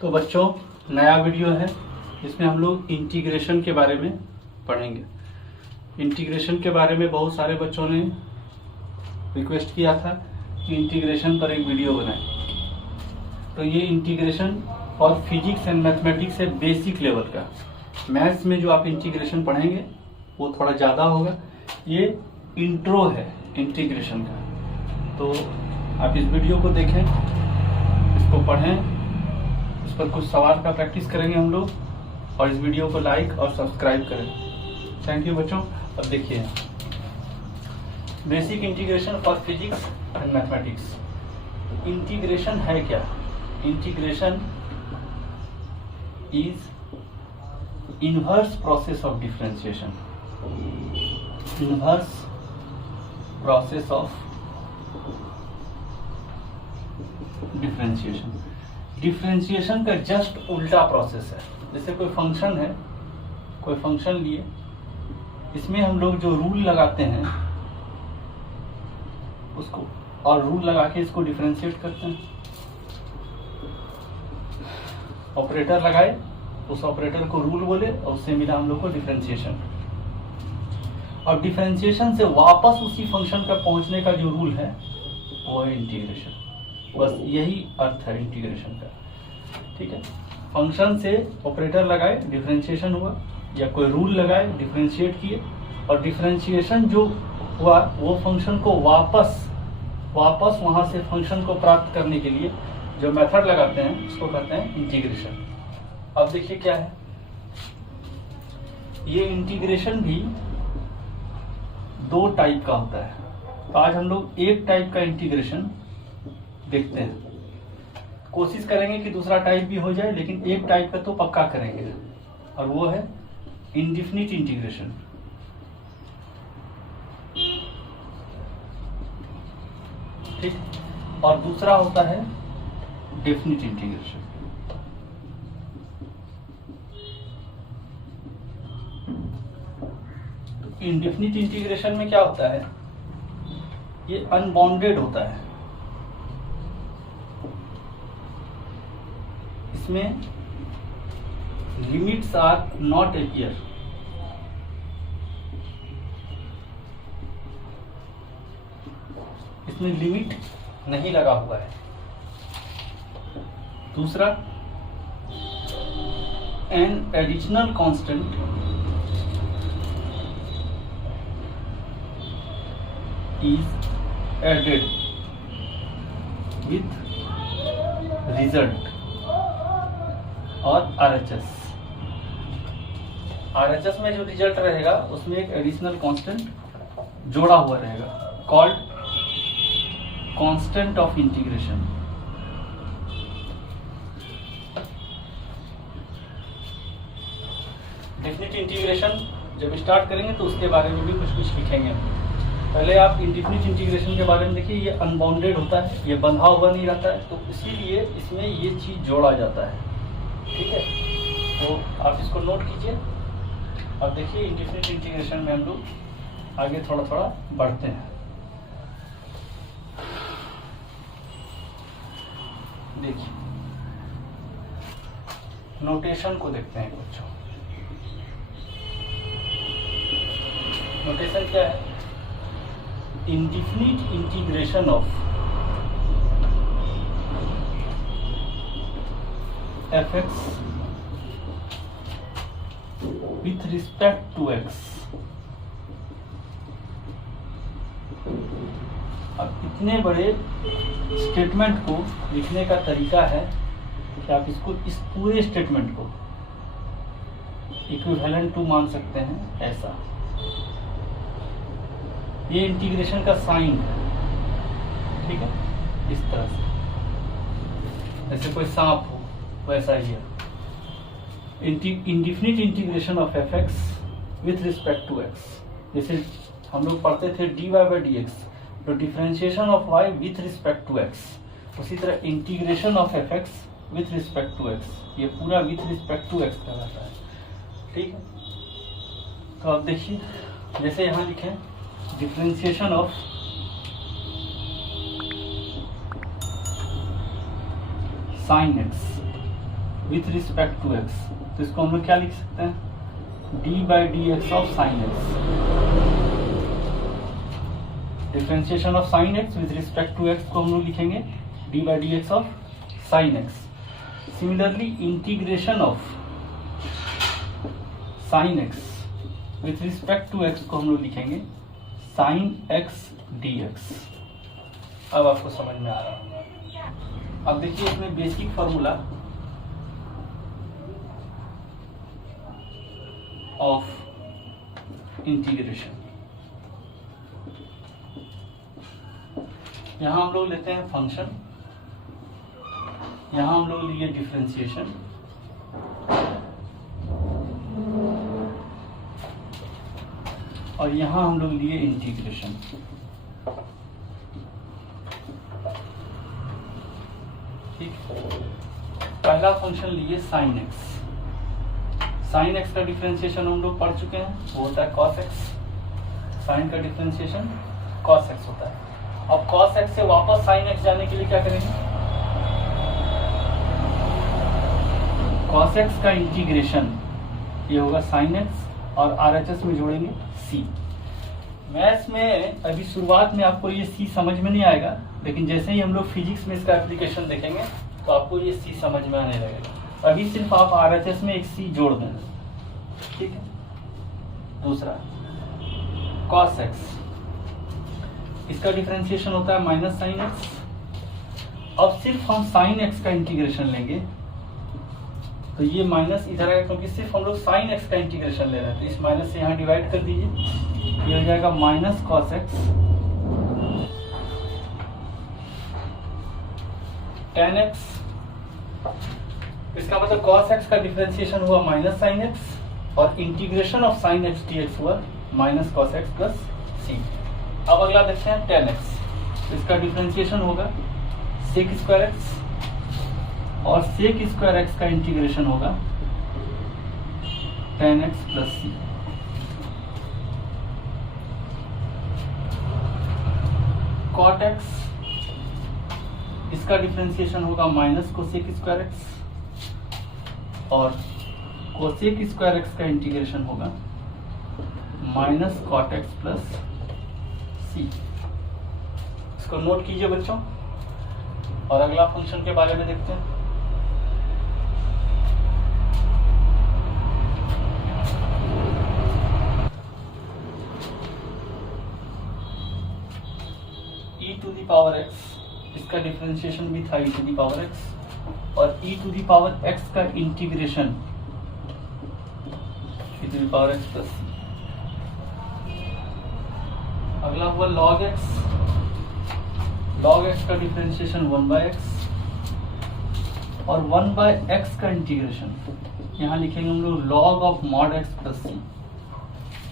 तो बच्चों, नया वीडियो है। इसमें हम लोग इंटीग्रेशन के बारे में पढ़ेंगे। इंटीग्रेशन के बारे में बहुत सारे बच्चों ने रिक्वेस्ट किया था कि इंटीग्रेशन पर एक वीडियो बनाएं। तो ये इंटीग्रेशन और फिजिक्स एंड मैथमेटिक्स है बेसिक लेवल का। मैथ्स में जो आप इंटीग्रेशन पढ़ेंगे वो थोड़ा ज़्यादा होगा। ये इंट्रो है इंटीग्रेशन का। तो आप इस वीडियो को देखें, इसको पढ़ें, इस पर कुछ सवाल का प्रैक्टिस करेंगे हम लोग, और इस वीडियो को लाइक और सब्सक्राइब करें। थैंक यू बच्चों। अब देखिए, basic integration for physics and mathematics. Integration है क्या? Integration is inverse process of differentiation. Inverse process of differentiation. Differentiation का जस्ट उल्टा प्रोसेस है। जैसे कोई फंक्शन है, कोई फंक्शन लिए, इसमें हम लोग जो रूल लगाते हैं उसको, और रूल लगा के इसको डिफरेंशिएट करते हैं। ऑपरेटर लगाए, उस ऑपरेटर को रूल बोले और उससे मिला हम लोग को डिफरेंशिएशन। और डिफरेंशिएशन से वापस उसी फंक्शन का पहुंचने का जो रूल है वो है इंटीग्रेशन। बस यही अर्थ है इंटीग्रेशन का। ठीक है, फंक्शन से ऑपरेटर लगाए, डिफरेंशिएशन हुआ, या कोई रूल लगाए, डिफरेंशिएट किए, और डिफरेंशिएशन जो हुआ वो फंक्शन को वापस वहां से फंक्शन को प्राप्त करने के लिए जो मेथड लगाते हैं उसको कहते हैं इंटीग्रेशन। अब देखिए क्या है, ये इंटीग्रेशन भी दो टाइप का होता है। तो आज हम लोग एक टाइप का इंटीग्रेशन देखते हैं। कोशिश करेंगे कि दूसरा टाइप भी हो जाए, लेकिन एक टाइप का तो पक्का करेंगे, और वो है इंडेफिनिट इंटीग्रेशन। ठीक, और दूसरा होता है डेफिनिट इंटीग्रेशन। तो इंडेफिनिट इंटीग्रेशन में क्या होता है, ये अनबाउंडेड होता है। इसमें लिमिट्स आर नॉट अपीयर। इसमें लिमिट नहीं लगा हुआ है। दूसरा, an additional constant is added with result और RHS। RHS में जो रिजल्ट रहेगा उसमें एक एडिशनल कांस्टेंट जोड़ा हुआ रहेगा, called constant of integration. Definite integration जब स्टार्ट करेंगे तो उसके बारे में भी कुछ लिखेंगे। पहले आप इंडेफिनिट इंटीग्रेशन के बारे में देखिए। ये अनबाउंडेड होता है, ये बंधा हुआ नहीं रहता है, तो इसीलिए इसमें ये चीज जोड़ा जाता है। ठीक है, तो आप इसको नोट कीजिए। अब देखिए, इंडेफिनिट इंटीग्रेशन में हम लोग आगे थोड़ा थोड़ा बढ़ते हैं। देखिए, नोटेशन को देखते हैं बच्चों। नोटेशन क्या है? Indefinite integration of fx with respect to x। अब इतने बड़े स्टेटमेंट को लिखने का तरीका है कि आप इसको, इस पूरे स्टेटमेंट को इक्विवेलेंट टू मान सकते हैं। ऐसा ये इंटीग्रेशन का साइन है। ठीक है, इस तरह से, जैसे कोई सांप हो वैसा ही है। Indefinite integration of fx with respect to x। जैसे हम लोग पढ़ते थे dy/dx, तो differentiation of y with respect to x, उसी तरह integration of fx with respect to x, ये पूरा विथ रिस्पेक्ट टू x कहलाता है। ठीक है, तो अब देखिए, जैसे यहाँ लिखें differentiation of sin x with respect to x, तो इसको हम लोग क्या लिख सकते हैं, d by d x of sine x. Differentiation of sine x with respect to x को हम लोग लिखेंगे d by d x of sine x. Similarly integration of sine x with respect to x को हम लोग लिखेंगे sine x d x. अब आपको समझ में आ रहा होगा। अब देखिए इसमें बेसिक फॉर्मूला ऑफ इंटीग्रेशन, यहां हम लोग लेते हैं फंक्शन, यहां हम लोग लिए डिफरेंशिएशन, और यहां हम लोग लिए इंटीग्रेशन। ठीक, पहला फंक्शन लिए साइन एक्स। साइन एक्स का डिफरेंशिएशन हम लोग पढ़ चुके हैं, वो होता है कॉस एक्स। साइन का डिफरेंशिएशन कॉस एक्स होता है। अब कॉस एक्स से वापस साइन एक्स जाने के लिए क्या करेंगे, कॉस एक्स का इंटीग्रेशन, ये होगा साइन एक्स और आरएचएस में जोड़ेंगे सी। मैथ्स में अभी शुरुआत में आपको ये सी समझ में नहीं आएगा, लेकिन जैसे ही हम लोग फिजिक्स में इसका एप्लीकेशन देखेंगे तो आपको ये सी समझ में आने लगेगा। अभी सिर्फ आप आरएचएस में एक सी जोड़ देना, ठीक है। दूसरा कॉस एक्स, इसका डिफरेंशिएशन होता है माइनस साइन एक्स। अब सिर्फ हम साइन एक्स का इंटीग्रेशन लेंगे तो ये माइनस इधर आएगा, क्योंकि सिर्फ हम लोग साइन एक्स का इंटीग्रेशन ले रहे हैं, तो इस माइनस से यहाँ डिवाइड कर दीजिए, ये हो जाएगा minus cos x ten x. इसका मतलब कॉस एक्स का डिफरेंशिएशन हुआ माइनस साइन एक्स और integration of sine x d x हुआ minus cos x plus c. अब अगला देखते हैं टेन एक्स, इसका डिफरेंशिएशन होगा सेक स्क्वायर एक्स और सेक स्क्वायर एक्स का इंटीग्रेशन होगा टेन एक्स प्लस सी। कॉट एक्स, इसका डिफरेंशिएशन होगा माइनस कोसेक स्क्वायर एक्स और कोसेक स्क्वायर एक्स का इंटीग्रेशन होगा minus cot x plus c. इसको नोट कीजिए बच्चों, और अगला फंक्शन के बारे में देखते हैं। e to the power x, इसका डिफरेंशिएशन भी था e to the power x और e to the power x का integration e to the power x plus c। अगला हुआ log x, log x का डिफरेंशिएशन 1/x और 1/x का इंटीग्रेशन यहां लिखेंगे हम लोग log of mod x plus c,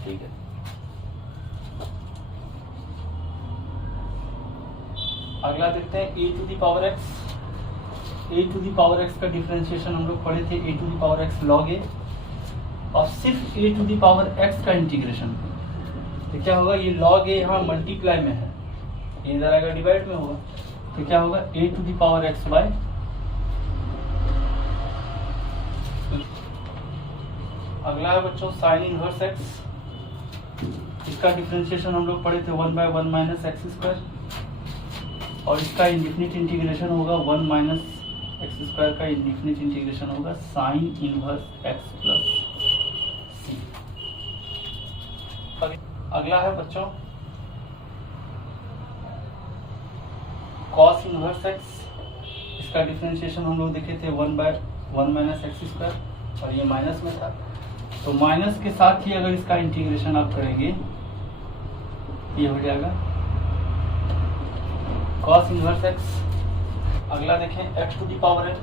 ठीक है। अगला देखते हैं a to the power x. A to the power x का डिफरेंशिएशन हम लोग पढ़े थे, a to the power x log a, और सिर्फ a to the power x का इंटीग्रेशन। तो क्या होगा, ये लॉग ए यहाँ मल्टीप्लाई में है, ये इधर आएगा डिवाइड में होगा, तो क्या होगा a to the power x by. अगला है बच्चों साइन इनवर्स एक्स, इसका डिफरेंशिएशन हम लोग पढ़े थे 1/1 माइनस एक्स स्क्वायर और इसका इंडिफिनिट इंटीग्रेशन होगा 1 माइनस एक्स स्क्वायर का इंडिफिनिट इंटीग्रेशन होगा साइन इनवर्स एक्स प्लस सी। अगला है बच्चों कॉस इनवर्स एक्स, इसका डिफरेंशिएशन हम लोग देखे थे 1/1 माइनस एक्स स्क्वायर और ये माइनस में था, तो माइनस के साथ ही अगर इसका इंटीग्रेशन आप करेंगे ये हो जाएगा cos इनवर्स x। अगला देखें x to the power n,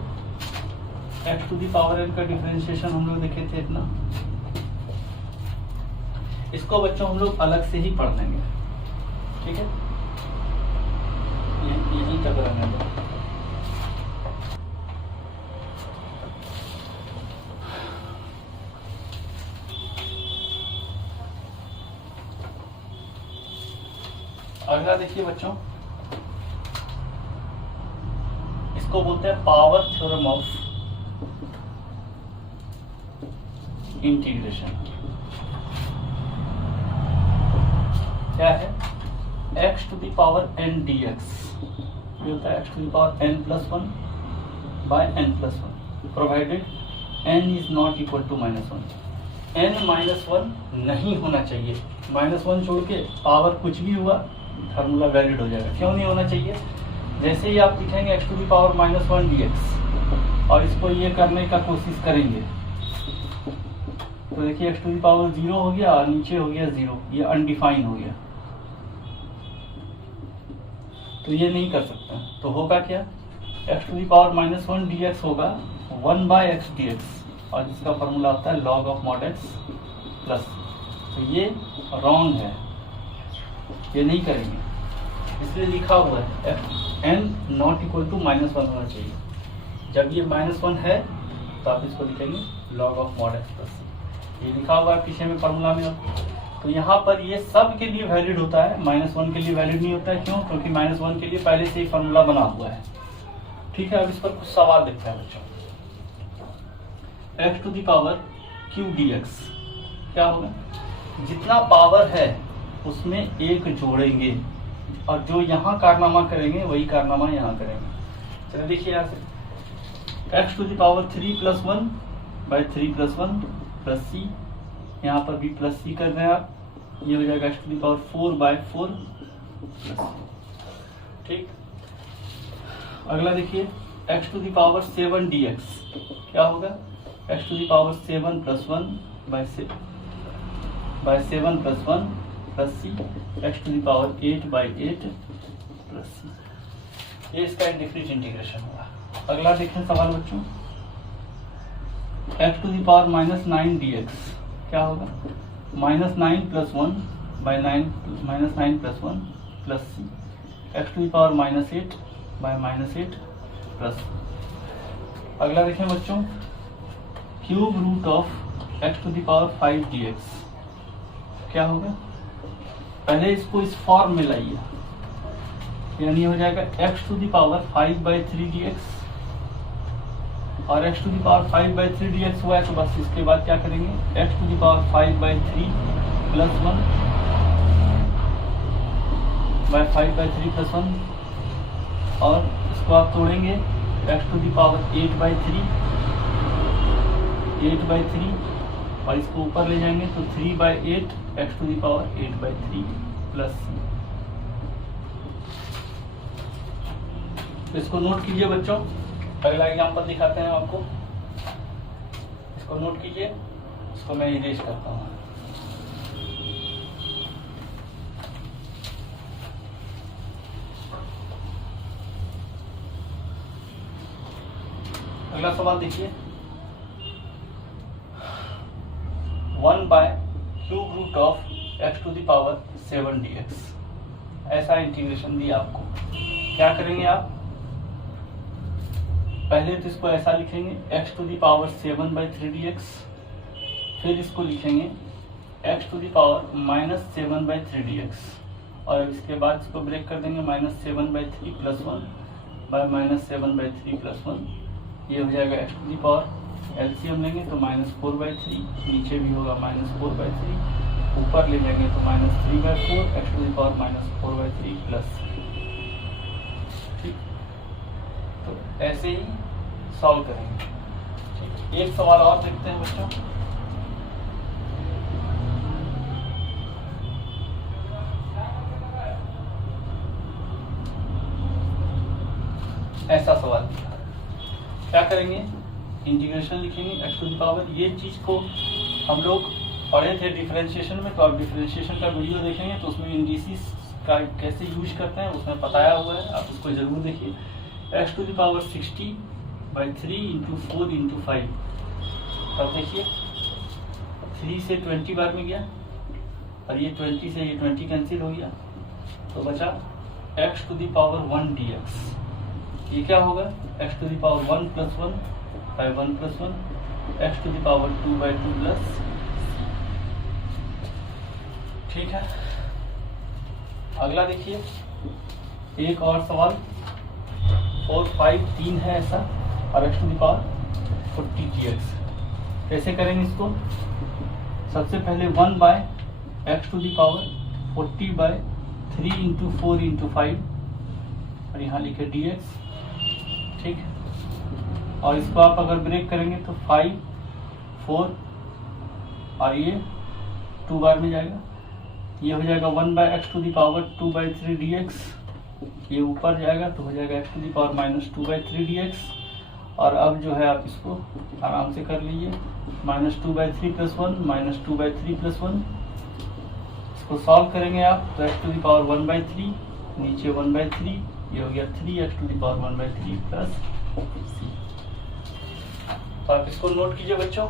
x to the power n का डिफरेंशिएशन हम लोग देखे थे इतना, इसको बच्चों हम लोग अलग से ही पढ़ लेंगे, ठीक है। यही तक रहने दो। अगला देखिए बच्चों, इसको बोलते हैं पावर थ्योरम ऑफ इंटीग्रेशन क्या है, x to the power n dx, ये होता है x to the power n+1 by n+1 provided n is not equal to -1। n-1 नहीं होना चाहिए, -1 छोड़ के पावर कुछ भी हुआ फार्मूला वैलिड हो जाएगा। क्यों नहीं होना चाहिए, जैसे ही आप लिखेंगे x to the power -1 dx और इसको ये करने का कोशिश करेंगे तो देखिए x टू द पावर 0 हो गया और नीचे हो गया 0, ये अनडिफाइन हो गया, तो ये नहीं कर सकता। तो होगा क्या, x to the power -1 dx होगा 1/x dx और जिसका फॉर्मूला होता है log of mod x plus, तो ये रॉन्ग है, ये नहीं करेंगे, इसलिए लिखा हुआ है n नॉट इक्वल टू -1 होना चाहिए। जब ये -1 है तो आप इसको लिखेंगे log of mod x plus, ये लिखा हुआ है पीछे में फॉर्मूला में। तो यहाँ पर ये सब के लिए वैलिड होता है, -1 के लिए वैलिड नहीं होता है। क्यों, क्योंकि -1 के लिए पहले से ही फॉर्मूला बना हुआ है। ठीक है, अब इस पर कुछ सवाल देखते हैं बच्चों। x to the power q dx क्या होगा, जितना पावर है उसमें एक जोड़ेंगे और जो यहाँ कारनामा करेंगे वही कारनामा यहाँ करेंगे। चलिए देखिए यहाँ से x to the power 3+1 by 3+1 plus c, यहाँ पर भी प्लस सी कर दें आप, ये हो जाएगा x to the power 4/4 plus, ठीक। अगला देखिए x to the power 7 dx क्या होगा, x to the power 7+1 by 7+1 plus C, x to the power 8/8 plus c, ये इसका इंडेफिनिट इंटीग्रेशन होगा। अगला देखें सवाल बच्चों, x to the power -9 dx क्या होगा, -9+1 by 9+1 plus C, x to the power -8 by -8 plus. अगला देखें बच्चों, cube root of x to the power 5 dx क्या होगा, पहले इसको इस फॉर्म में लाइए, यानी हो जाएगा x to the power 5/3 dx और x to the power 5/3 dx हुआ है तो बस इसके बाद क्या करेंगे, x to the power 5/3 plus 1 by 5/3 plus 1 और इसको आप तोड़ेंगे x टू द पावर 8/3 और इसको ऊपर ले जाएंगे तो 3/8 x to the power 8/3 plus. इसको नोट कीजिए बच्चों, अगला एग्जाम्पल दिखाते हैं आपको, इसको नोट कीजिए, इसको मैं इरेज करता हूँ। अगला सवाल देखिए, cube root of x to the power 7 dx, ऐसा इंटीग्रेशन दिया आपको। क्या करेंगे आप, पहले तो इसको ऐसा लिखेंगे x to the power 7/3 dx, फिर इसको लिखेंगे x to the power -7/3 dx और इसके बाद इसको ब्रेक कर देंगे -7/3 प्लस 1 बाय -7/3 प्लस 1, ये हो जाएगा x to the power, LCM लेंगे तो -4/3, नीचे भी होगा -4/3, ऊपर ले जाएंगे तो -3/4 x to the power -4/3 plus, ठीक। तो ऐसे ही सॉल्व करेंगे, ठीक। एक सवाल और देखते हैं बच्चों, ऐसा सवाल क्या करेंगे, इंटीग्रेशन लिखेंगे x टू द पावर, ये चीज को हम लोग पढ़े थे डिफरेंशिएशन में, तो आप डिफरेंशिएशन का वीडियो देखेंगे तो उसमें इंडिसेस का कैसे यूज करते हैं उसमें बताया हुआ है, आप उसको जरूर देखिए। x टू द पावर 60/3 × 4 × 5, अब देखिए 3 से 20 बार में गया और ये 20 से ये 20 कैंसिल हो गया, तो बचा x to the power 1 dx, ये क्या होगा, x to the power 1 + 1 by 1 + 1 x to the power 2/2 plus, ठीक है। अगला देखिए, एक और सवाल 4, 5, 3 है ऐसा और x to the power 40 dx, कैसे करेंगे इसको? सबसे पहले 1 by x to the power 40/3 into 4 into 5 और यहाँ लिखे dx, ठीक। और इसको आप अगर ब्रेक करेंगे तो 5, 4 और ये 2 बार में जाएगा। ये हो जाएगा 1 by x to the power 2/3 dx, ये ऊपर जाएगा तो हो जाएगा x to the power -2/3 dx। और अब जो है आप इसको आराम से कर लीजिए, -2/3 + 1 -2/3 + 1। इसको सॉल्व करेंगे आप तो एक्स टू दी पावर 1/3, नीचे 1/3, ये हो गया 3 x to the power 1/3 plus c। तो आप इसको नोट कीजिए बच्चों।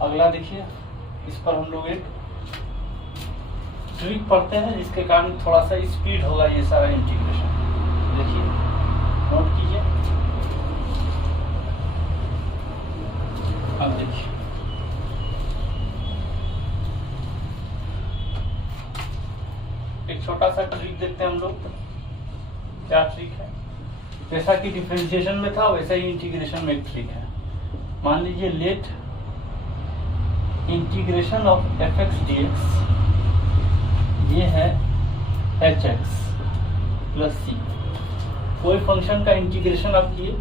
अगला देखिए, इस पर हम लोग एक ट्रिक पढ़ते हैं जिसके कारण थोड़ा सा स्पीड होगा ये सारा इंटीग्रेशन। देखिए, नोट कीजिए। अब देखिए, एक छोटा सा ट्रिक देखते हैं हम लोग। क्या ट्रिक है? जैसा कि डिफरेंशिएशन में था वैसा ही इंटीग्रेशन में एक ट्रिक है। मान लीजिए let integration of fx dx, ये है hx प्लस c। कोई फंक्शन का इंटीग्रेशन आप किए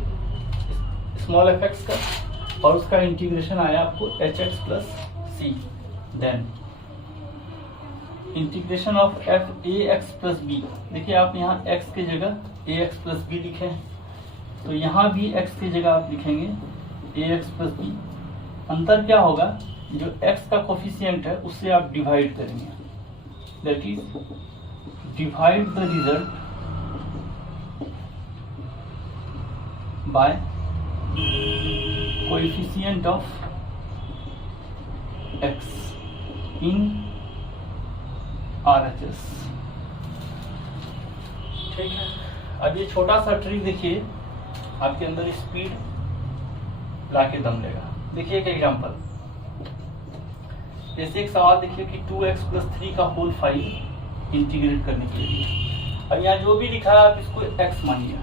स्मॉल fx का और उसका इंटीग्रेशन आया आपको hx plus c। Then integration of f ax plus b, देखिए आप यहाँ x की जगह ax प्लस b लिखे हैं, तो यहाँ भी x की जगह आप लिखेंगे ax प्लस b। अंतर क्या होगा? जो x का कोफिशिएंट है उससे आप डिवाइड करेंगे, that is divide the result by coefficient of x in RHS, ठीक है। अब ये छोटा सा ट्रिक देखिए आपके अंदर स्पीड लाके दम लेगा। देखिए एक एग्जांपल, जैसे एक सवाल देखिए कि 2x + 3 का होल 5 इंटीग्रेट करने के लिए। अब यहाँ जो भी लिखा है आप इसको x मानिए,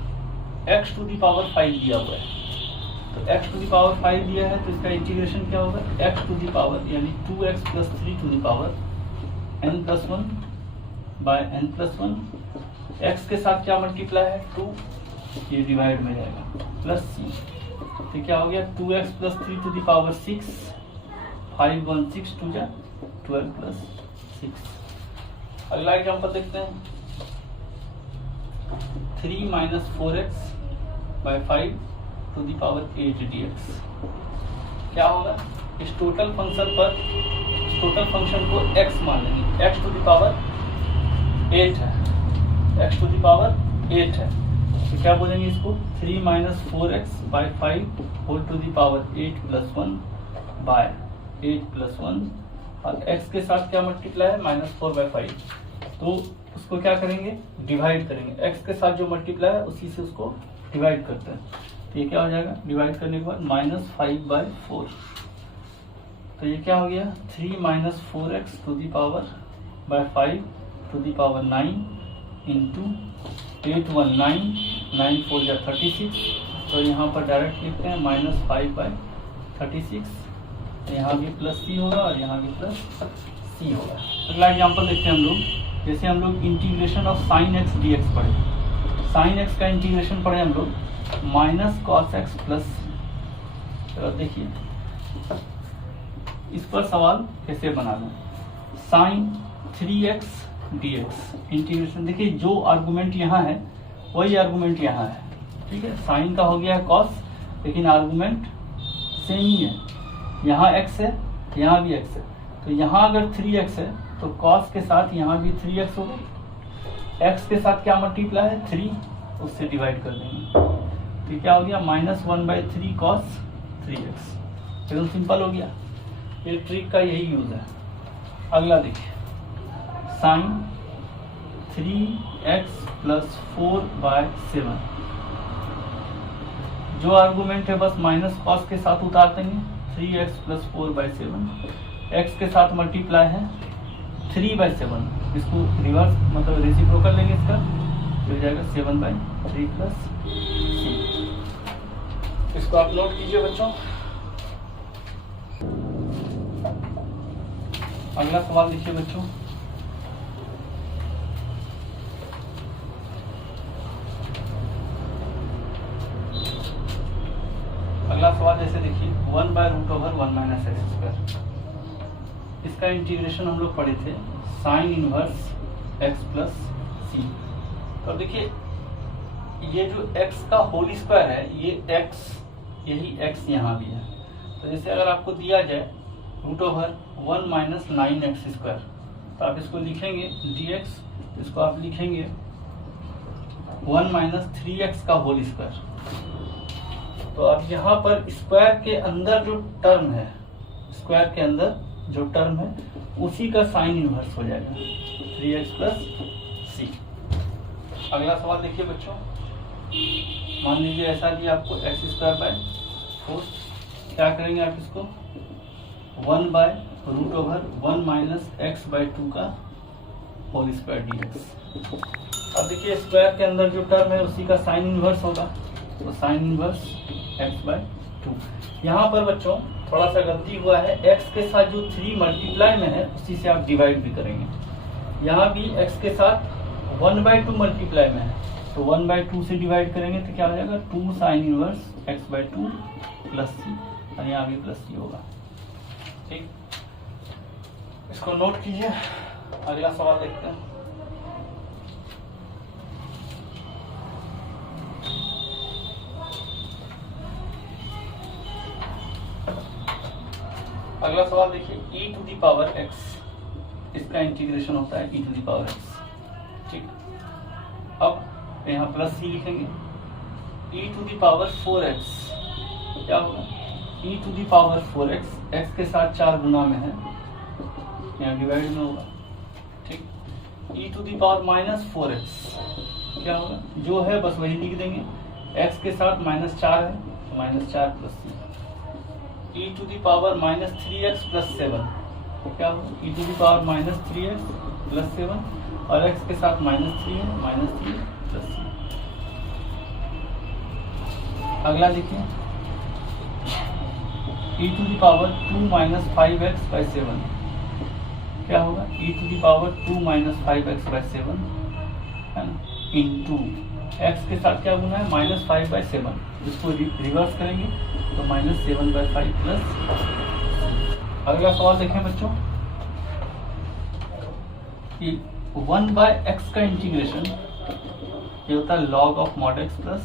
x टू दी पावर 5 दिया हुआ है, तो x टू दी पावर 5 दिया है तो इसका इंटीग्रेशन क्या होगा? x टू दी पावर यानी 2x + 3 to the power n+1 by n+1। x के साथ क्या मल्टीप्लाई है? 2, ये डिवाइड में जाएगा प्लस c, तो क्या हो गया? 2x + 3 टू दी पावर 6, 5 1 6 2 जा 12 प्लस 6। अगला एग्जांपल देखते हैं, 3 - 4x by 5 to the power 8 dx। क्या होगा? इस टोटल फंक्शन को x मान लेंगे, x टू दी पावर 8 है, x टू दी पावर 8 है, तो क्या बोलेंगे इसको? 3 - 4x by 5 whole to the power 8 + 1 by 8 + 1, और x के साथ क्या मल्टीप्लाई है? -4/5, तो उसको क्या करेंगे? डिवाइड करेंगे। x के साथ जो मल्टीप्लाई है उसी से उसको डिवाइड करते हैं, तो ये क्या हो जाएगा? डिवाइड करने के बाद -5/4, तो ये क्या हो गया? 3 - 4x to the power by 5 to the power 9 into 8 1 9, 9 4 जा 36, तो यहाँ पर डायरेक्ट लिखते हैं -5/36, यहाँ भी प्लस c होगा और यहाँ भी प्लस c होगा। अगला एग्जांपल देखते हैं हम लोग, जैसे हम लोग integration of sin x dx पढ़े, sin x का इंटीग्रेशन पढ़े हम लोग -cos x प्लस। देखिए इस पर सवाल कैसे बनाना। sin 3x dx इंटीग्रेशन, देखिए जो आर्गुमेंट यहाँ है वही आर्गुमेंट यहाँ है, ठीक है। साइन का हो गया है cos, लेकिन आर्गुमेंट सेम ही है, यहाँ x है यहाँ भी x है, तो यहाँ अगर 3x है तो cos के साथ यहाँ भी 3x होगा, x के साथ क्या मल्टीप्लाई है? 3, उससे डिवाइड कर देंगे, तो क्या हो गया? -1/3 cos 3x। एकदम सिंपल हो गया, ये ट्रिक का यही यूज है। अगला देखिए, sin 3x + 4/7, जो आर्गुमेंट है बस -cos के साथ उतार देंगे, 3x + 4/7, x के साथ मल्टीप्लाई है 3/7, इसको रिवर्स मतलब रेसिप्रोकल लेंगे इसका, तो हो जाएगा 7/3 + c। इसको आप नोट कीजिए बच्चों। अगला सवाल देखिए बच्चों, अगला सवाल जैसे देखिए 1/√1 - x²। इसका इंटीग्रेशन हम लोग पढ़े थे sine inverse x plus c. तो अब देखिए ये जो x का होल स्क्वायर है, ये x, यही x यहाँ भी है। तो जैसे अगर आपको दिया जाए √1 - 9x², तो आप इसको लिखेंगे dx, इसको आप लिखेंगे 1 - 3x का होल स्क्वायर। तो अब यहाँ पर स्क्वायर के अंदर जो टर्म है, स्क्वायर के अंदर जो टर्म है उसी का साइन इनवर्स हो जाएगा 3x प्लस सी। अगला सवाल देखिए बच्चों, मान लीजिए ऐसा कि आपको x²/4, क्या करेंगे आप इसको 1/√1 - x/2 का होल स्क्वायर dx। अब देखिए स्क्वायर के अंदर जो टर्म है उसी का साइन इनवर्स होगा, तो साइन इनवर्स x/2। यहाँ पर बच्चों थोड़ा सा गलती हुआ है, x के साथ जो 3 मल्टीप्लाई में है उसी से आप डिवाइड भी करेंगे। यहाँ भी x के साथ 1/2 मल्टीप्लाई में है, तो 1/2 से डिवाइड करेंगे तो क्या हो जाएगा 2 साइन इनवर्स x/2 प्लस सी, और यहाँ भी प्लस सी होगा। ठीक, इसको नोट कीजिए। अगला सवाल देखते हैं। अगला सवाल देखिए e⁻x, इसका इंटीग्रेशन होता है e⁻x। ठीक, अब यहाँ प्लस सी लिखेंगे। e⁻4x क्या होगा, e⁻4x x के साथ 4 गुना में है, यहाँ डिवाइड में होगा। ठीक, e⁻⁻4x क्या होगा, जो है बस वही लिख देंगे, x के साथ -4 है तो -4 प्लस सी। e⁻−3x प्लस 7 क्या होगा, e⁻−3x प्लस 7, और x के साथ -3 है, -3 प्लस सी। अगला देखिए e⁻2−5x/7 क्या होगा, e⁻2−5x/7 है ना, इंटू x के साथ क्या गुना है -5/7, इसको रिवर्स करेंगे तो -7/5 प्लस। अगला सवाल देखें बच्चों, कि 1/x का इंटीग्रेशन ये होता है log of mod x plus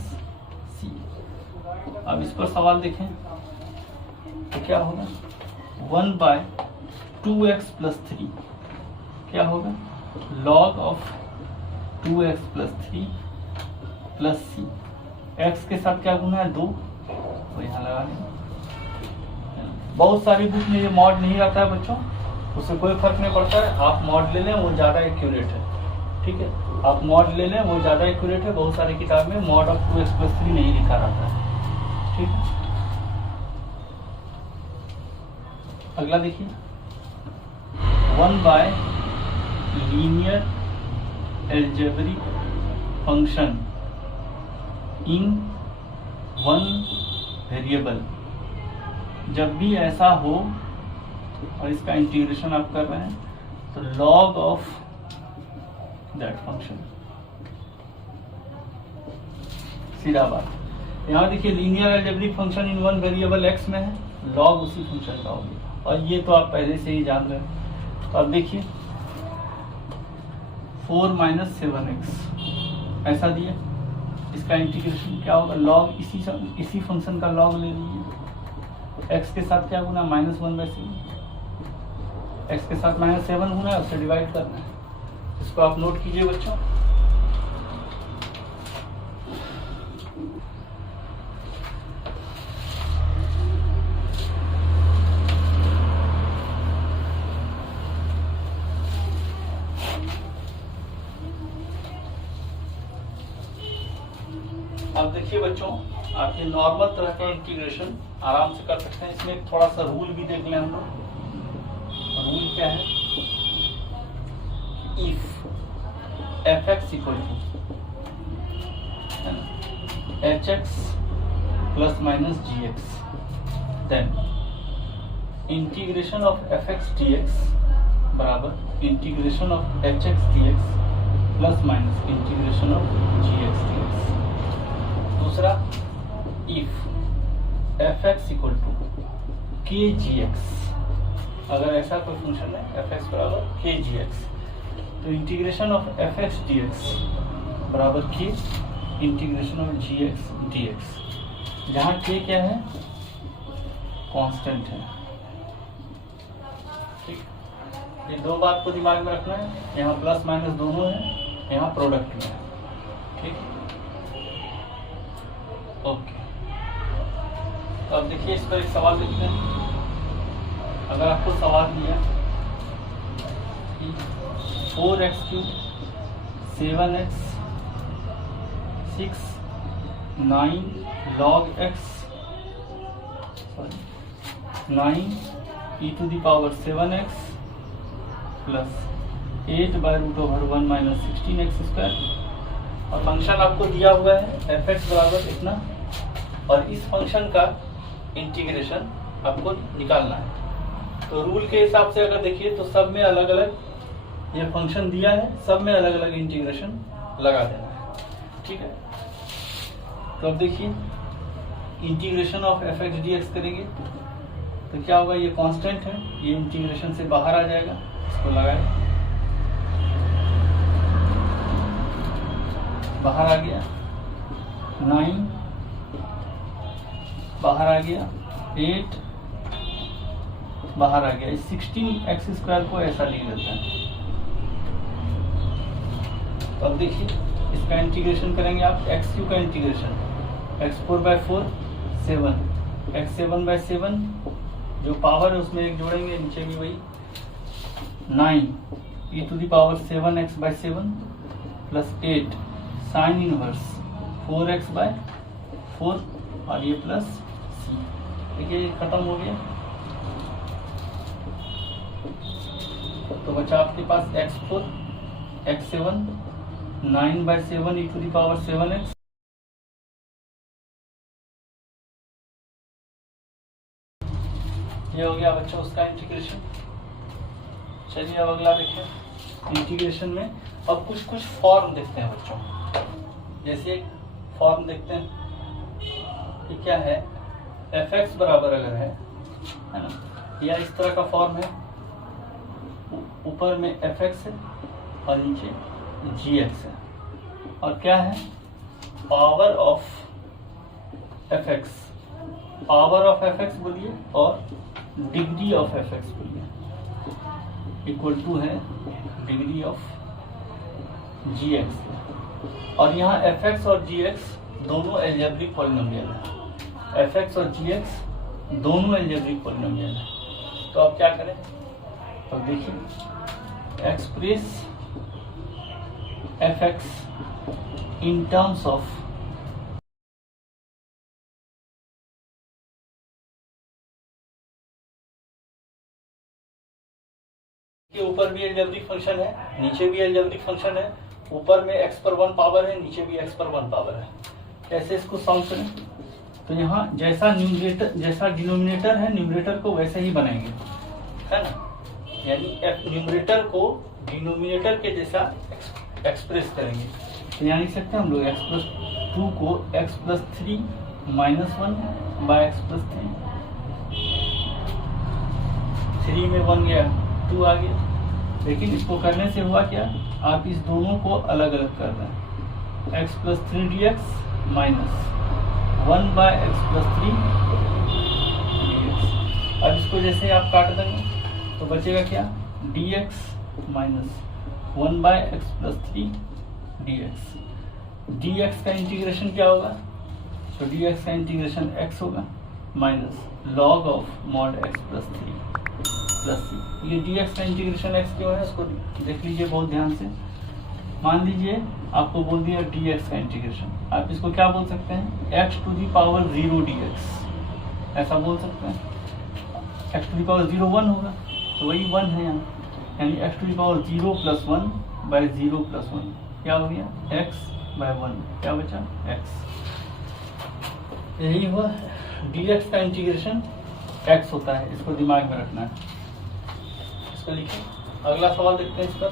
c. अब इस पर सवाल देखें तो क्या होगा 1/2x प्लस 3 क्या होगा log of 2x plus 3 plus C. x के साथ क्या गुना है 2, तो यहाँ लगा लेंगे। बहुत सारी बुक में ये मॉड नहीं रहता है बच्चों, उससे कोई फर्क नहीं पड़ता है, आप मॉड ले लें वो ज़्यादा एक्यूरेट है। ठीक है, आप मॉड ले लें वो ज़्यादा एक्यूरेट है। बहुत सारी किताब में मॉड ऑफ 2x प्लस 3 नहीं लिखा रहता है। ठीक है, अगला देखिए 1/लीनियर एल्जेब्रिक फंक्शन इन 1 वेरिएबल। जब भी ऐसा हो और इसका इंटीग्रेशन आप कर रहे हैं तो log ऑफ दैट फंक्शन, सीधा बात। यहाँ देखिए linear algebraic function in 1 variable x में है, log उसी फंक्शन का होगा, और ये तो आप पहले से ही जान रहे हैं। तो अब देखिए 4 - 7x ऐसा दिया, इसका इंटीग्रेशन क्या होगा log इसी फंक्शन का log ले लीजिए। x के साथ क्या गुना -1/7, x के साथ -7 गुना है, उससे डिवाइड करना है। इसको आप नोट कीजिए बच्चों। अब देखिए बच्चों, आप ये नॉर्मल तरह का इंटीग्रेशन आराम से कर सकते हैं। इसमें एक थोड़ा सा रूल भी देख लें हम लोग। रूल क्या है, if fx equal to hx plus minus gx, then integration of fx dx बराबर integration of h x d x plus minus integration of g x d x. दूसरा, if f x equal to k g x, अगर ऐसा कोई function है F x बराबर k g x, तो integration of f x d x बराबर k integration of g x d x, जहाँ k क्या है, कांस्टेंट है। ठीक, ये दो बात को दिमाग में रखना है, यहाँ प्लस माइनस दोनों है, यहाँ प्रोडक्ट में है। ठीक, ओके। अब देखिए इस पर एक सवाल लिखते हैं। अगर आपको सवाल दिया 4x³ 7x 6 9 log x 9 e to the power 7x plus 8/√1 minus 16x², और फंक्शन आपको दिया हुआ है f(x) बराबर इतना, और इस फंक्शन का इंटीग्रेशन आपको निकालना है। तो रूल के हिसाब से अगर देखिए तो सब में अलग अलग ये फंक्शन दिया है, सब में अलग अलग इंटीग्रेशन लगा देना है। ठीक है, तो अब देखिए integration of f x d x करेंगे तो क्या होगा, ये कांस्टेंट है, ये इंटीग्रेशन से बाहर आ जाएगा, इसको लगाए, बाहर आ गया 9, बाहर आ गया 8, बाहर आ गया, इस 16x² को ऐसा लिख देता है। तो अब देखिए इसका इंटीग्रेशन करेंगे आप, x³ का इंटीग्रेशन x4/4 7, x7/7 जो पावर है उसमें एक जोड़ेंगे, नीचे भी वही 9 e to the power 7x/7 plus 8 sine inverse 4x/4 और ये प्लस c। देखिए ये खत्म हो गया, तो बचा आपके पास x4 x7 9/7 e to the power 7x, ये हो गया बच्चों उसका इंटीग्रेशन। चलिए अब अगला देखें इंटीग्रेशन में। अब कुछ फॉर्म देखते हैं बच्चों, जैसे एक फॉर्म देखते हैं कि क्या है, एफ एक्स बराबर अगर है ना, या इस तरह का फॉर्म है, ऊपर में एफ एक्स है और नीचे जी एक्स है, और क्या है, power of f x, power of f x बोलिए और डिग्री ऑफ एफ एक्स बोलिए, इक्वल टू है डिग्री ऑफ जी एक्स। और यहाँ एफ एक्स और जी एक्स दोनों एल्जेब्रिक पॉलिनोमियल है, एफ एक्स और जी एक्स दोनों एल्जेब्रिक पॉलिनोमियल है। तो अब क्या करें, तो देखिए express F x in terms of के ऊपर भी एल्जेब्रिक फंक्शन है, नीचे भी एल्जेब्रिक फंक्शन है, ऊपर में x पर 1 पावर है, नीचे भी x पर 1 पावर है। कैसे इसको सॉल्व करें, तो यहाँ जैसा न्यूमरेटर जैसा डिनोमिनेटर है न्यूमरेटर को वैसे ही बनाएंगे, है ना, यानी न्यूमरेटर को डिनोमिनेटर के जैसा एक्सप्रेस करेंगे। तो यहाँ लिख सकते हैं हम लोग x+2 को x+3 - 1/x+3, 3 में 1 गया 2 आ गया। लेकिन इसको करने से हुआ क्या, आप इस दोनों को अलग अलग कर रहे हैं, x+3 dx minus 1/x+3 dx। अब इसको जैसे आप काट देंगे तो बचेगा क्या, dx minus 1/x+3 dx। dx का इंटीग्रेशन क्या होगा, तो dx का इंटीग्रेशन x होगा minus log of mod x+3 plus c. ये dx का इंटीग्रेशन x क्यों है, इसको देख लीजिए बहुत ध्यान से। मान लीजिए आपको बोल दिया dx का इंटीग्रेशन, आप इसको क्या बोल सकते हैं, x⁴ dx, ऐसा बोल सकते हैं। x⁴ 1 होगा तो वही 1 है यहाँ, यानी x⁴ 0 + 1/0 + 1 क्या हो गया, x/1, क्या बचा x। यही हुआ, dx का इंटीग्रेशन x होता है, इसको दिमाग में रखना है। इसको लिखिए अगला सवाल देखते हैं इस पर।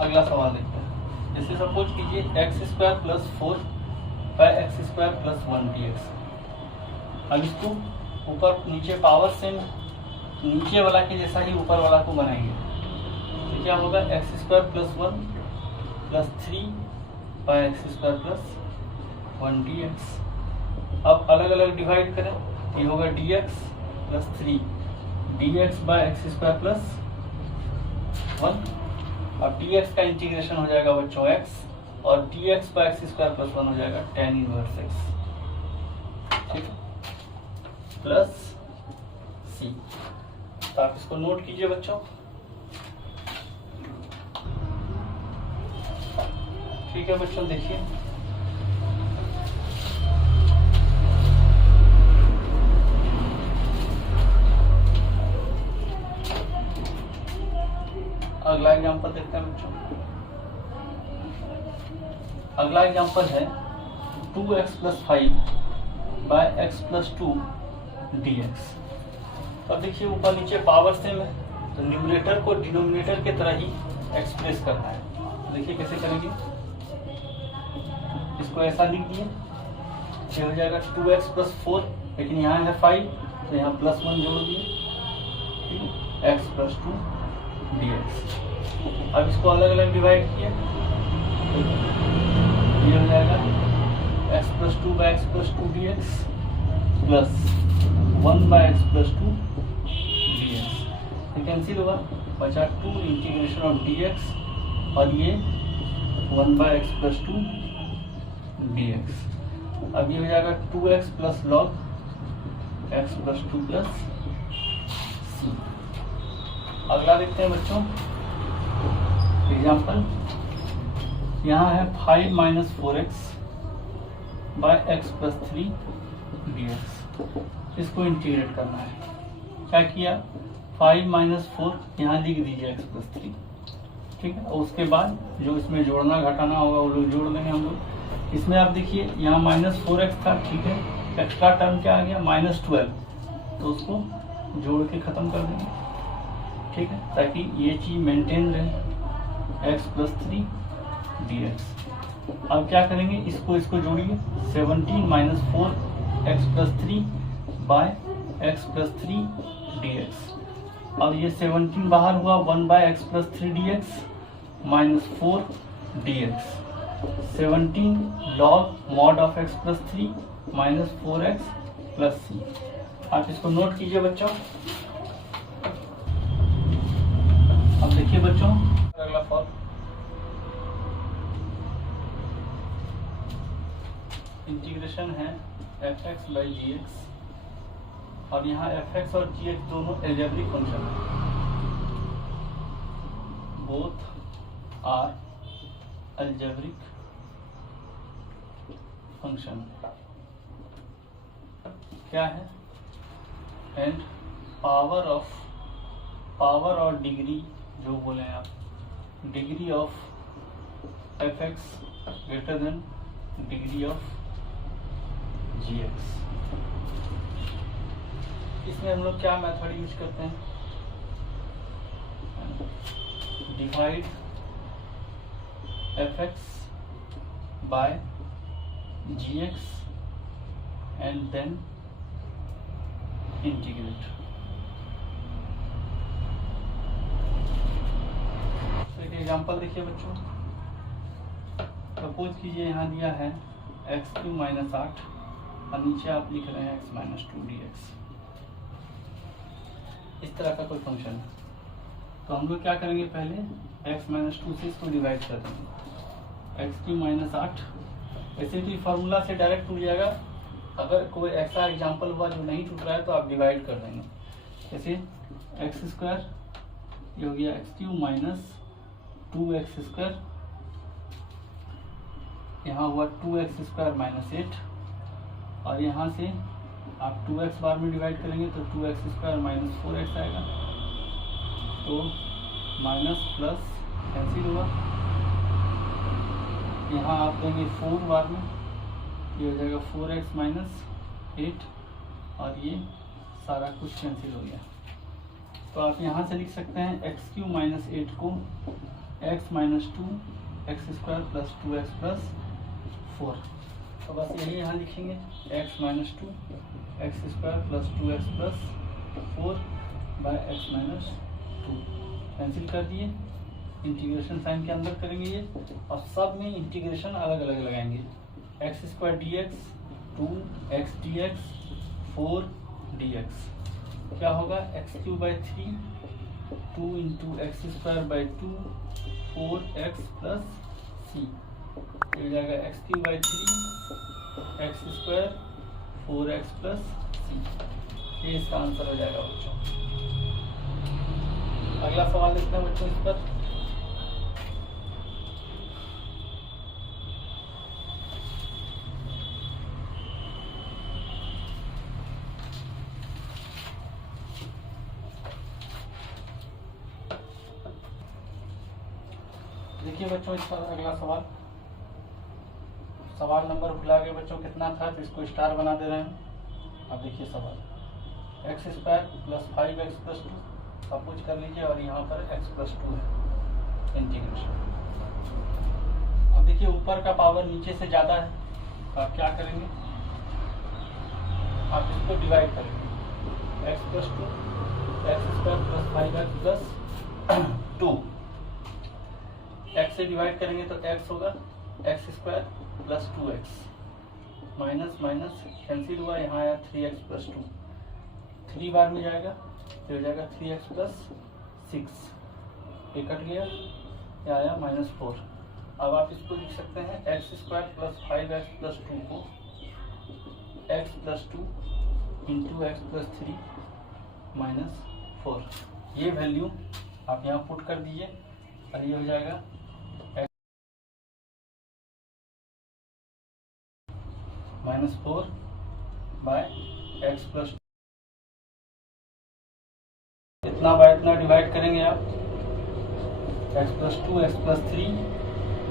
अगला सवाल देखते हैं, जैसे सपोज कीजिए x² + 4 बाय x² + 1 dx। अब इसको ऊपर नीचे पावर से नीचे वाला के जैसा ही ऊपर वाला को बनाएंगे, तो क्या होगा x² + 1 + 3 बाय x² + 1 dx। अब अलग अलग डिवाइड करें, ये होगा dx + 3 dx बाय x² + 1। अब dx का इंटीग्रेशन हो जाएगा बच्चों x और dx बाय x² + 1 हो जाएगा tan इनवर्स x, ठीक है, प्लस c। तो आप इसको नोट कीजिए बच्चों, ठीक है बच्चों। देखिए अगला एग्जांपल देखते हैं बच्चों। अगला एग्जांपल है 2x + 5 बाय x + 2 dx। अब देखिए ऊपर नीचे पावर सेम है, तो न्यूमरेटर को डिनोमिनेटर के तरह ही एक्सप्रेस करना है। तो देखिए कैसे करेंगे, इसको ऐसा लिख दिए, ये हो जाएगा 2x + 4, लेकिन यहाँ है 5 तो यहाँ +1 जोड़ दिए, x + 2 dx। अब इसको अलग अलग डिवाइड किए, ये हो जाएगा x + 2 by x + 2 dx plus 1 by x + 2 dx। ये कैंसिल हुआ, बचा 2 इंटीग्रेशन ऑफ dx और ये 1 बाय x + 2 dx। अब ये हो जाएगा 2x + log x + 2 + c। अगला देखते हैं बच्चों एग्जाम्पल। यहाँ है 5 - 4x बाय x + 3 dx। इसको इंटीग्रेट करना है। क्या किया, 5 - 4 यहाँ लिख दीजिए x + 3, ठीक है। और उसके बाद जो इसमें जोड़ना घटाना होगा वो लोग जोड़ देंगे हम लोग। इसमें आप देखिए यहाँ -4x था, ठीक है, एक्स्ट्रा टर्म क्या आ गया -12, तो उसको जोड़ के खत्म कर देंगे, ठीक है, ताकि ये चीज मेंटेन रहे, x + 3 dx। अब क्या करेंगे, इसको जोड़िए, 17 - 4 x + 3 बाय x + 3 dx। अब ये 17 बाहर हुआ, 1 by x + 3 dx -4 dx। 17 log mod of x + 3 -4x + c। आप इसको नोट कीजिए बच्चों। अब देखिए बच्चों अगला फॉर्म, इंटीग्रेशन है f(x/gx) और यहाँ f(x) और gx दोनों एल्जेब्रिक फंक्शन है, बोथ आर एल्जेब्रिक फंक्शन। क्या है, एंड पावर और डिग्री जो बोले आप, degree of f(x) greater than degree of gx। इसमें हम लोग क्या मेथड यूज करते हैं, divide f(x) by gx and then integrate. Example देखिए बच्चों, सपोज कीजिए यहाँ दिया है x³ - 8 और नीचे आप लिख रहे हैं x - 2 dx। इस तरह का कोई फंक्शन है, तो हम लोग क्या करेंगे, पहले x - 2 से इसको डिवाइड कर देंगे, x³ - 8। ऐसे भी फार्मूला से डायरेक्ट टूट जाएगा, अगर कोई ऐसा एग्जाम्पल हुआ जो नहीं टूट रहा है तो आप डिवाइड कर देंगे। जैसे x², ये हो गया x³ - 2x², यहाँ हुआ 2x² - 8, और यहाँ से आप 2x बार में डिवाइड करेंगे तो 2x² - 4x आएगा, तो माइनस प्लस कैंसिल हुआ। यहाँ आप देंगे 4 बार में, ये हो जाएगा 4x - 8, और ये सारा कुछ कैंसिल हो गया, तो आप यहाँ से लिख सकते हैं एक्स क्यू माइनस 8 को x minus 2 x square plus 2x plus 4। तो बस यही यहाँ लिखेंगे x minus 2 x square plus 2x plus 4 by x minus 2 cancel कर दिए। इंटीग्रेशन साइन के अंदर करेंगे ये, और सब में इंटीग्रेशन अलग अलग लगाएंगे। X square d x 2x dx 4 dx क्या होगा x cube by 3 2 into x square by 2 4x plus c. ये हो जाएगा x cube by 3 x square 4x plus c. ये इसका आंसर हो जाएगा बच्चों। अगला सवाल देखते हैं बच्चों इस पर। देखिए बच्चों इसका अगला सवाल, सवाल नंबर भुला गए बच्चों कितना था, तो इसको स्टार बना दे रहे हैं। अब देखिए सवाल x square plus 5x plus 2 सब कुछ कर लीजिए, और यहाँ पर x प्लस 2 है इंटीग्रेशन। अब देखिए ऊपर का पावर नीचे से ज़्यादा है, तो आप क्या करेंगे, आप इसको डिवाइड करेंगे x plus 2 x square plus 5x plus 2 x से डिवाइड करेंगे तो x होगा x square plus 2x minus minus cancel हुआ, यहाँ आया 3x प्लस 2 3 बार में जाएगा तो हो जाएगा 3x प्लस 6 ये कट गया, ये आया -4। अब आप इसको लिख सकते हैं x square plus 5x plus 2 को x plus 2 into x plus 3 -4। ये वैल्यू आप यहाँ पुट कर दीजिए और ये हो जाएगा -4 बाय एक्स प्लस, इतना बाय इतना डिवाइड करेंगे आप, x plus 2 x plus 3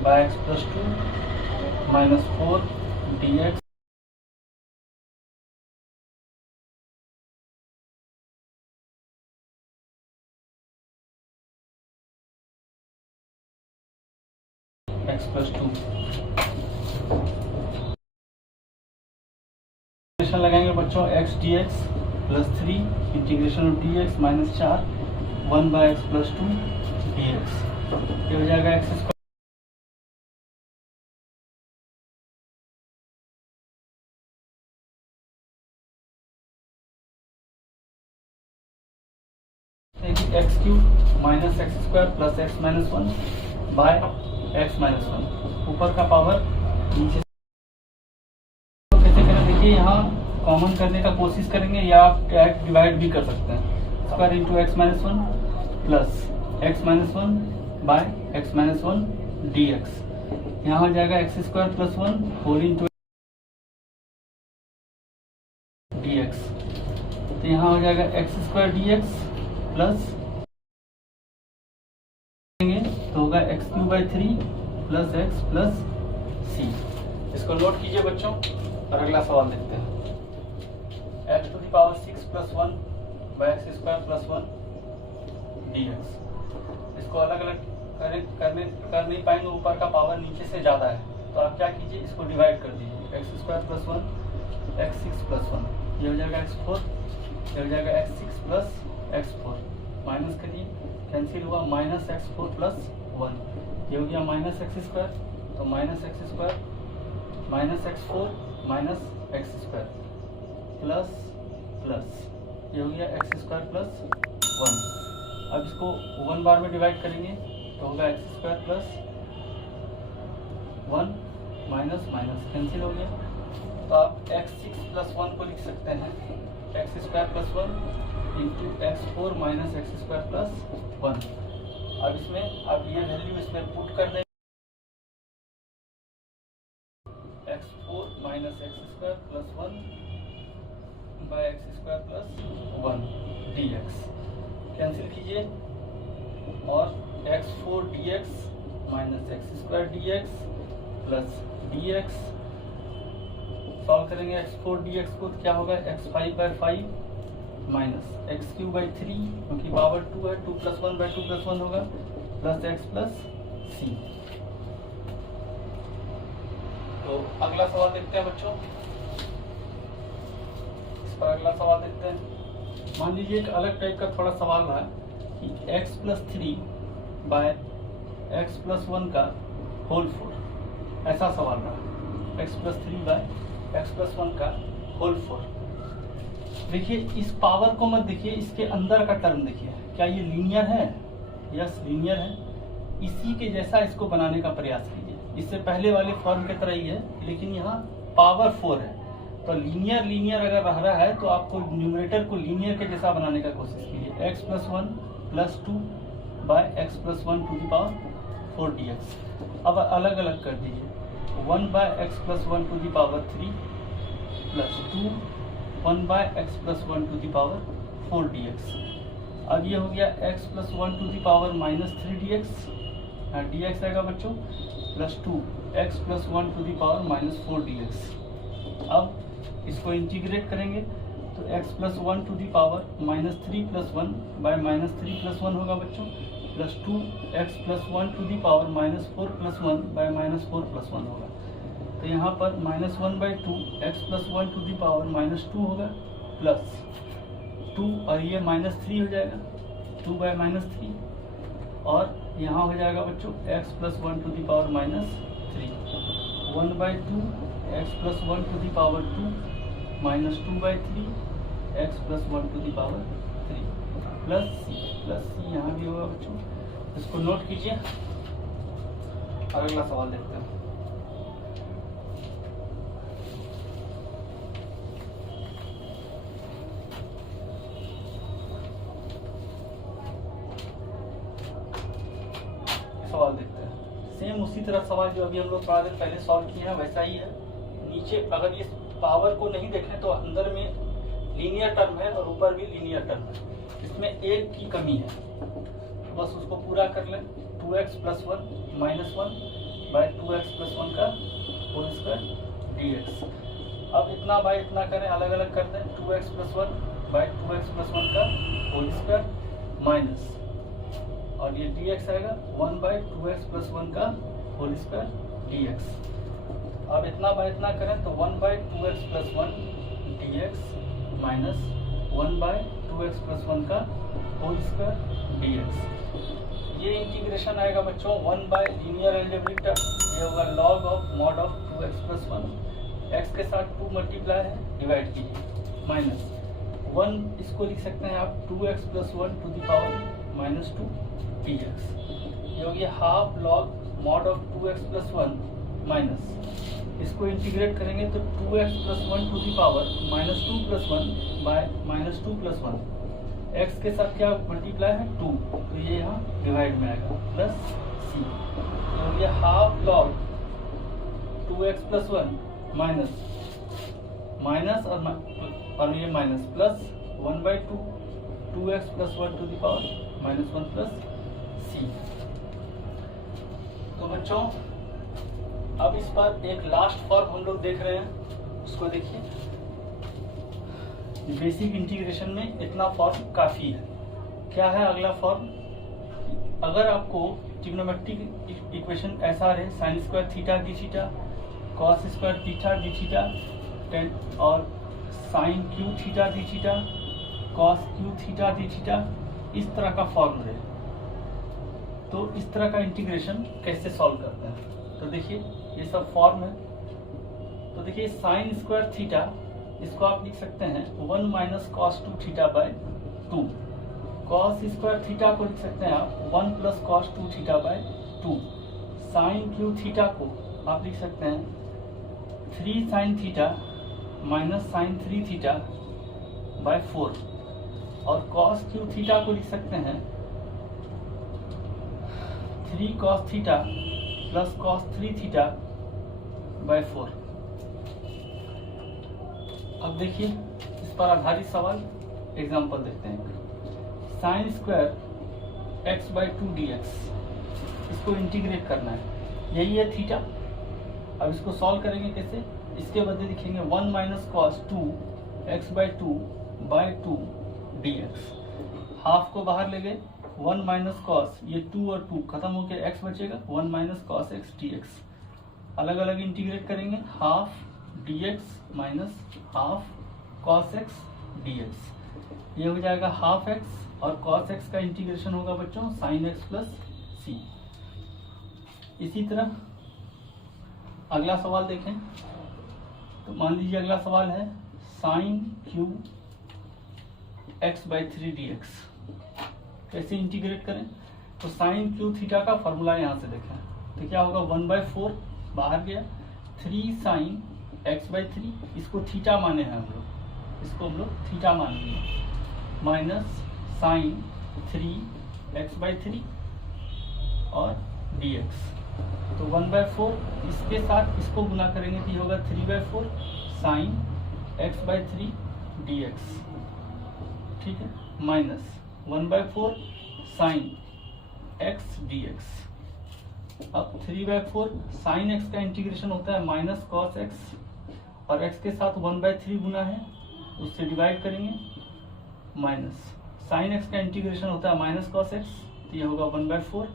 by x plus 2 -4 dx x plus 2 लगाएंगे बच्चों x dx plus 3 integration of dx minus 4 1 by x plus 2 dx ये हो जाएगा x square x cube minus x square plus x minus 1 by x minus 1। ऊपर का power नीचे तो कैसे करें, देखिए यहाँ कॉमन करने का कोशिश करेंगे, या आप डिवाइड भी कर सकते हैं। Square into x minus 1 plus x minus 1 by x minus 1 dx यहाँ हो जाएगा x square plus 1 whole into dx, तो यहाँ हो जाएगा एक्स स्क्वायर dx प्लस तो होगा x cube by 3 plus x plus c. इसको नोट कीजिए बच्चों, और अगला सवाल देखते हैं। X to the power 6 plus 1 by x square plus 1 dx। इसको अलग अलग कर नहीं पाएंगे, ऊपर का पावर नीचे से ज़्यादा है, तो आप क्या कीजिए, इसको डिवाइड कर दीजिए। X square plus 1 x 6 plus 1 ये हो जाएगा x4, ये हो जाएगा x6 प्लस x4 माइनस करिए, कैंसिल हुआ माइनस x4 प्लस 1 ये हो गया माइनस एक्स स्क्वायर, तो minus x square minus x4 minus x square plus plus ये हो गया एक्स स्क्वायर प्लस 1। अब इसको 1 बार में डिवाइड करेंगे तो होगा x square plus 1 minus minus cancel हो गया, तो आप x6 प्लस 1 को लिख सकते हैं x square plus 1 into x4 minus x square plus 1। अब इसमें अब ये वैल्यू इसमें पुट कर देंगे, x4 minus x square plus 1 by x square plus 1 dx cancel कीजिए, और x4 dx minus x square dx plus dx solve करेंगे। x4 dx को क्या होगा, x5 by 5 minus x cube by 3 क्योंकि पावर 2 है, 2 + 1 / 2 + 1 होगा, प्लस एक्स प्लस सी। तो अगला सवाल देखते हैं बच्चों, इस पर अगला सवाल देखते हैं। मान लीजिए एक अलग टाइप का थोड़ा सवाल रहा कि x + 3 / x + 1 का होल 4, ऐसा सवाल रहा, x + 3 / x + 1 का होल 4। देखिए इस पावर को मत देखिए, इसके अंदर का टर्म देखिए, क्या ये लीनियर है? यस लीनियर है। इसी के जैसा इसको बनाने का प्रयास कीजिए, इससे पहले वाले फॉर्म की तरह ही है, लेकिन यहाँ पावर 4 है। तो लीनियर अगर रह रहा है तो आपको न्यूमरेटर को लीनियर के जैसा बनाने का कोशिश कीजिए। x + 1 + 2 / x + 1 to the power 4 dx। अब अलग अलग कर दीजिए, 1 / x + 1 to the power 3 plus 2 1 / x + 1 to the power 4 dx। अब ये हो गया x + 1 to the power -3 dx, dx आएगा बच्चों, plus 2 x + 1 to the power -4 dx। अब इसको इंटीग्रेट करेंगे तो x + 1 to the power -3 + 1 / -3 + 1 होगा बच्चों, plus 2 x + 1 to the power -4 + 1 / -4 + 1 होगा। तो यहाँ पर -1/2 x + 1 to the power -2 होगा, प्लस 2 और ये -3 हो जाएगा, 2 / -3, और यहाँ हो जाएगा बच्चों x + 1 to the power -3, 1/2 x + 1 to the power 2 -2/3 x + 1 to the power 3 plus सी यहाँ भी होगा बच्चों। इसको नोट कीजिए और अगला सवाल देखते हैं। सवाल देखते हैं, सेम उसी तरह सवाल जो अभी हम लोग थोड़ा देर पहले सॉल्व किए हैं वैसा ही है। नीचे अगर ये पावर को नहीं देखें तो अंदर में लीनियर टर्म है और ऊपर भी लीनियर टर्म है, इसमें एक की कमी है, तो बस उसको पूरा कर लें। 2x + 1 - 1 / 2x + 1 का होल स्क्वायर dx। अब इतना बाय इतना करें, अलग अलग कर दें, 2x + 1 / 2x + 1 का होल स्क्वायर माइनस, और ये dx आएगा 1/2x + 1 का होल स्क्वायर dx। अब इतना बाय इतना करें तो 1/2x + 1 dx माइनस 1/2x + 1 का होल स्क्वायर dx। ये इंटीग्रेशन आएगा बच्चों 1 बाय लीनियर अलजेब्रिक टर्म, ये होगा log of mod of 2x + 1, x के साथ 2 मल्टीप्लाई है, डिवाइड कीजिए, माइनस 1 इसको लिख सकते हैं आप 2x + 1 to the power -2 dx। ये हो गया half log mod of 2x + 1 minus, इसको इंटीग्रेट करेंगे तो 2x + 1 to the power -2 + 1 by -2 + 1, x के साथ क्या मल्टीप्लाई है 2, तो ये यहाँ डिवाइड में आएगा, प्लस सी। ये हो गया हाफ log 2x + 1 माइनस और ये minus plus 1/2 2x + 1 to the power -1 plus c. तो बच्चों अब इस पर एक लास्ट फॉर्म हम लोग देख रहे हैं, उसको देखिए। बेसिक इंटीग्रेशन में इतना फॉर्म काफी है। क्या है अगला फॉर्म? अगर आपको ट्रिग्नोमेट्रिक इक्वेशन ऐसा रहे sin² θ d θ, cos² θ d θ और sin q θ d θ, cos q θ d θ, इस तरह का फॉर्म रहे, तो इस तरह का इंटीग्रेशन कैसे सॉल्व करते हैं? तो देखिए ये सब फॉर्म है। तो देखिए sin² θ, इसको आप लिख सकते हैं 1 - cos 2 θ/2, cos² θ को लिख सकते हैं आप 1 + cos 2 θ/2, sin q θ को आप लिख सकते हैं 3 sin θ - sin 3 θ/4, और cos q θ को लिख सकते हैं 3 cos θ + cos 3 θ/4। अब देखिए इस पर आधारित सवाल एग्जांपल देखते हैं। sin² x/2 dx, इसको इंटीग्रेट करना है, यही है थीटा। अब इसको सॉल्व करेंगे कैसे? इसके बदले लिखेंगे 1 - cos 2 x/2/2 dx। हाफ को बाहर ले गए, 1 माइनस कॉस, ये 2 और 2 खत्म होकर x बचेगा, 1 माइनस कॉस एक्स dx। अलग अलग इंटीग्रेट करेंगे, half dx minus half cos x dx। ये हो जाएगा हाफ x और कॉस एक्स का इंटीग्रेशन होगा बच्चों साइन एक्स प्लस सी। इसी तरह अगला सवाल देखें तो मान लीजिए अगला सवाल है साइन क्यू x/3 dx। कैसे इंटीग्रेट करें? तो साइन क्यू थीटा का फॉर्मूला यहाँ से देखें तो क्या होगा, 1/4 बाहर गया, 3 साइन x/3, इसको थीटा माने हैं हम लोग, इसको हम लोग थीटा मान लिए, माइनस साइन 3x/3 और dx। तो 1/4 इसके साथ इसको गुना करेंगे तो ये होगा 3/4 साइन x/3 dx, ठीक है, माइनस 1/4 साइन x dx। अब 3/4 साइन x का इंटीग्रेशन होता है माइनस कॉस x, और x के साथ 1/3 गुना है, उससे डिवाइड करेंगे, माइनस साइन x का इंटीग्रेशन होता है माइनस कॉस x, तो ये होगा 1/4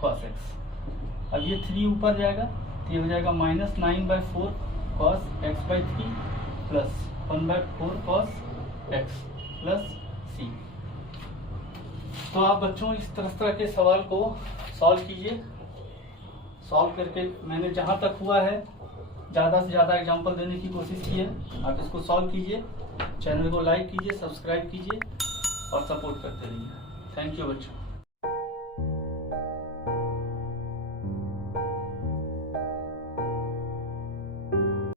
कॉस x। अब ये 3 ऊपर जाएगा तो ये हो जाएगा minus 9/4 cos x/3 plus 1/4 cos x plus c. तो आप बच्चों इस तरह के सवाल को सॉल्व कीजिए। सॉल्व करके मैंने जहाँ तक हुआ है ज़्यादा से ज़्यादा एग्जाम्पल देने की कोशिश की है। आप इसको सॉल्व कीजिए, चैनल को लाइक कीजिए, सब्सक्राइब कीजिए और सपोर्ट करते रहिए। थैंक यू बच्चों।